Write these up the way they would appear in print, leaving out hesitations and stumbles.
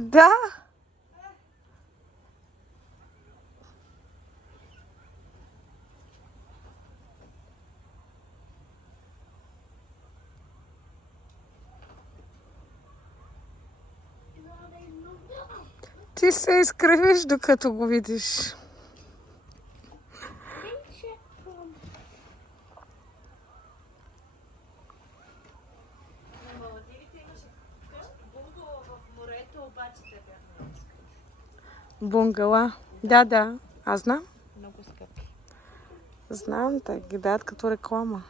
Да. Ти се изкривиш, докато го видиш. Бунгала. Да. Аз знам. Много скъпи. Знам, те ги дадат като реклама.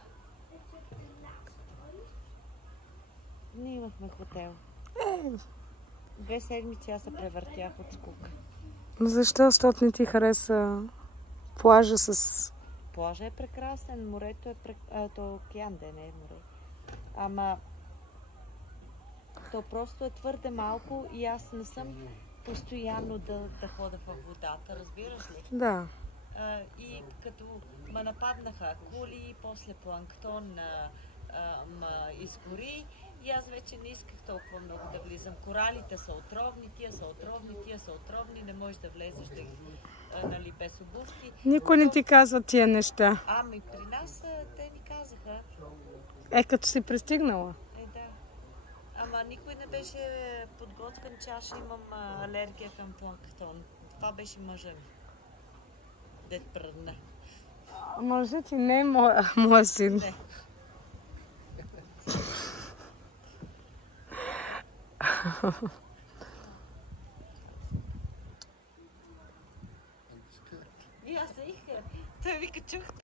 Ние имахме хотел. 2 седмици аз се превъртях от скука. Защо? Защото не ти хареса плажа с... Плажа е прекрасен, морето е то океан, не е море. Ама то просто е твърде малко и аз не съм постоянно да ходя в водата, разбираш ли? Да. И като ме нападнаха кули, после планктон ма изгори и аз вече не исках толкова много да влизам. Коралите са отровни, тия са отровни, не можеш да влезеш нали, без обувки. Никой не ти казва тия неща. Ами при нас те ни казаха. Като си пристигнала. Да. Ама никой не беше подготвен, че аз имам алергия към планктон. Това беше мъжа ми. Дет пръдна. Може ти не е моя син. Не. И аз се иха. Той вика, чух